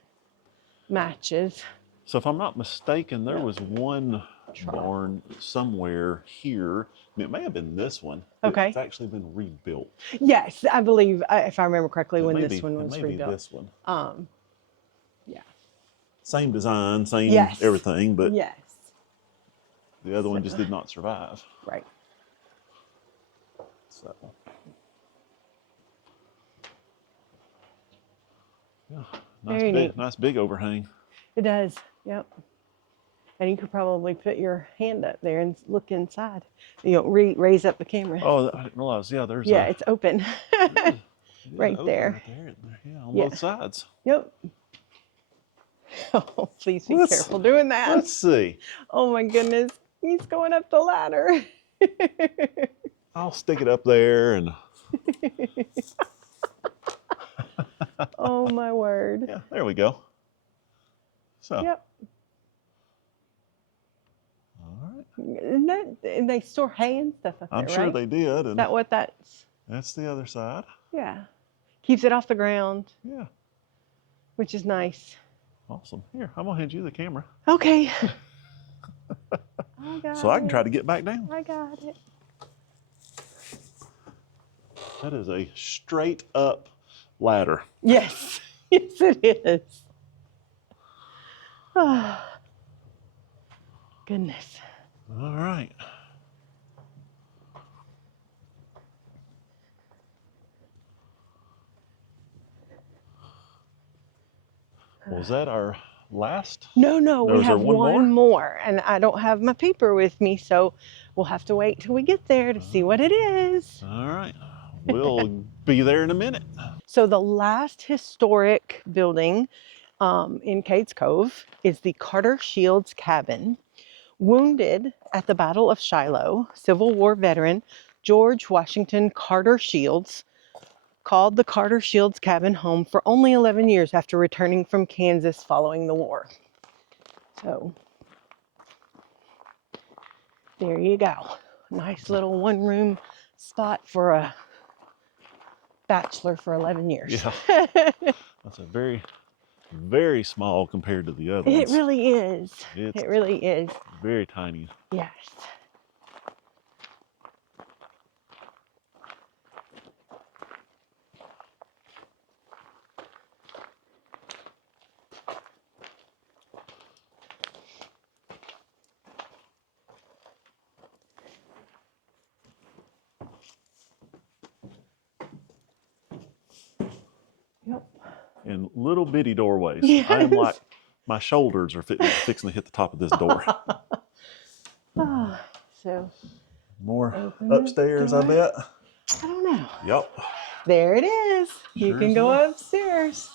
Matches. So if I'm not mistaken, there was one barn somewhere here. I mean, it may have been this one. Okay. It's actually been rebuilt. Yes, I believe, if I remember correctly, when this one It was may be rebuilt. this one. Yeah. Same design, same Yes. everything, but Yes. the other one just did not survive. Right. So. Yeah, Very neat. nice big overhang. It does. Yep. And you could probably put your hand up there and look inside. You know, raise up the camera. Oh, I didn't realize. Yeah, there's Yeah, it's open. yeah, right open there. Yeah, on Yeah. both sides. Yep. Oh, please be careful doing that. Let's see. Oh my goodness. He's going up the ladder. I'll stick it up there and. Oh my word. Yeah, there we go. So. Yep. All right. And they store hay and stuff up I'm there, sure right? they did. Is And that what that's? that's the other side. Yeah. Keeps it off the ground, Yeah. which is nice. Awesome. Here, I'm going to hand you the camera. Okay. I got So I can it. try to get back down. I got it. That is a straight up ladder. Yes. Yes, it is. Oh, goodness. All right. Was that our last? No, we Is there have one more, and I don't have my paper with me, so we'll have to wait till we get there to see what it is. All right. We'll be there in a minute. So the last historic building in Cades Cove is the Carter Shields Cabin. Wounded at the Battle of Shiloh, Civil War veteran George Washington Carter Shields called the Carter Shields Cabin home for only 11 years after returning from Kansas following the war. So there you go. Nice little one-room spot for a bachelor for 11 years. Yeah. That's a very, very small compared to the other It ones. really is. It's It really is. very tiny. Yes. Yep. And little bitty doorways. Yes. I am like, my shoulders are fixing to hit the top of this door. So More open upstairs, I door. bet. I don't know. Yep. There it is. You Sure can is go there. upstairs.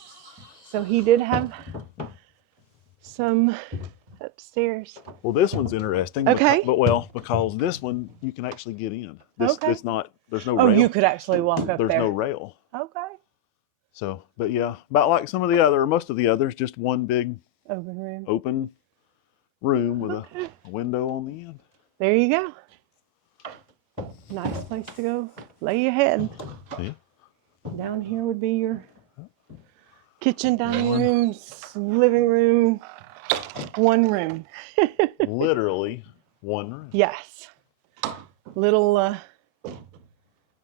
So he did have some upstairs. Well, this one's interesting. Okay. Because this one you can actually get in. Okay. It's not. There's no Oh, rail. you could actually walk up There's there. no rail. Okay. So, but yeah, about like some of the other, most of the others, just one big Open room. open room with a window on the end. There you go. Nice place to go lay your head. Yeah. Down here would be your kitchen, dining room, living room, one room. Literally one room. Yes. Little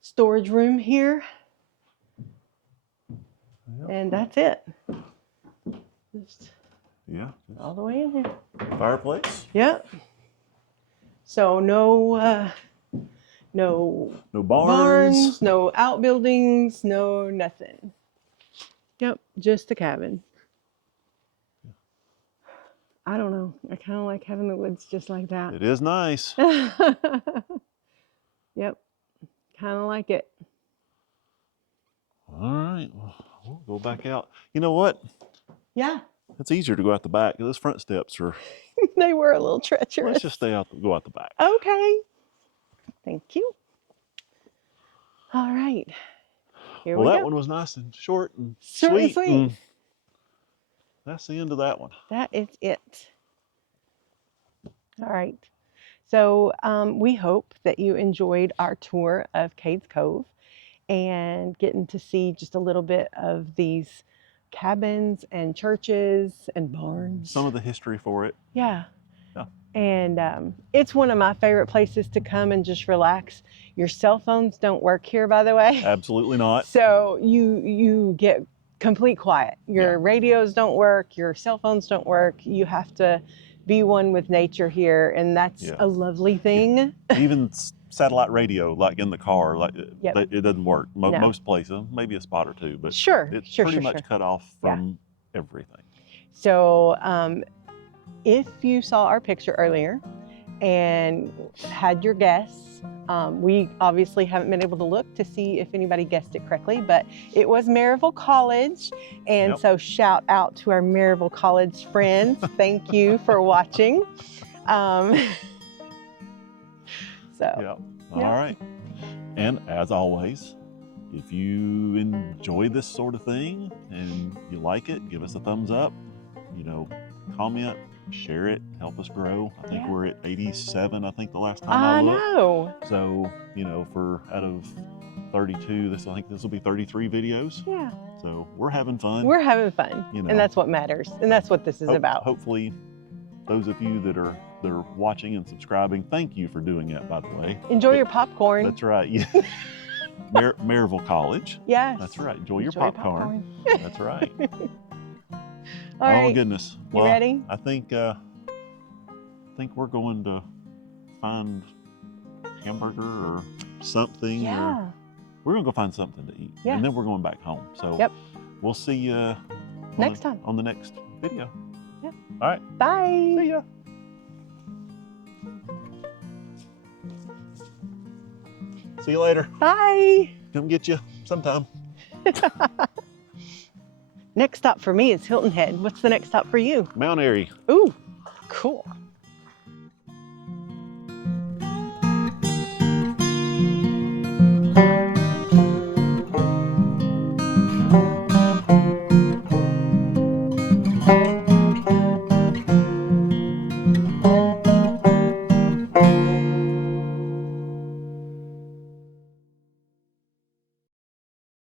storage room here. Yep. And that's it. Just Yeah. all the way in here. Fireplace. Yep. So no No barns. no outbuildings, no nothing. Yep, just the cabin. I don't know. I kind of like having the woods just like that. It is nice. Yep, kind of like it. All right. Well, we'll go back out. You know what? Yeah, It's easier to go out the back. Those front steps are. they were a little treacherous. Let's just go out the back. Okay. Thank you. All right. Here Well, we that go. one was nice and short and Short and sweet. sweet. And that's the end of that one. That is it. All right. So we hope that you enjoyed our tour of Cades Cove and getting to see just a little bit of these cabins and churches and barns. Some of the history for it. Yeah. Yeah. And it's one of my favorite places to come and just relax. Your cell phones don't work here, by the way. Absolutely not. So you get complete quiet. Your radios don't work. Your cell phones don't work. You have to be one with nature here, and that's a lovely thing. Even satellite radio, like in the car, like Yep. it doesn't work. No. Most places, maybe a spot or two, but Sure, it's sure, pretty sure, much sure. cut off from everything. So if you saw our picture earlier and had your guess, we obviously haven't been able to look to see if anybody guessed it correctly, but it was Maryville College. And so shout out to our Maryville College friends. Thank you for watching. All right. And as always, if you enjoy this sort of thing and you like it, give us a thumbs up, comment, share it, help us grow. I think Yeah. we're at 87, I think the last time I I looked. know. So, you know, for out of 32, I think this will be 33 videos. Yeah. So we're having fun. We're having fun. You know. And that's what matters. And that's what this is about. Hopefully, those of you that are watching and subscribing, thank you for doing that, by the way. Enjoy your popcorn. That's right. Yeah. Maryville College. Yes. That's right. Enjoy your popcorn. That's right. All right. Oh goodness. You ready? I think we're going to find hamburger or something. Yeah. Or we're gonna go find something to eat. Yeah. And then we're going back home. So Yep. we'll see you Next time. on the next video. Yep. All right. Bye. See ya. See you later. Bye. Come get you sometime. Next stop for me is Hilton Head. What's the next stop for you? Mount Airy. Ooh, cool.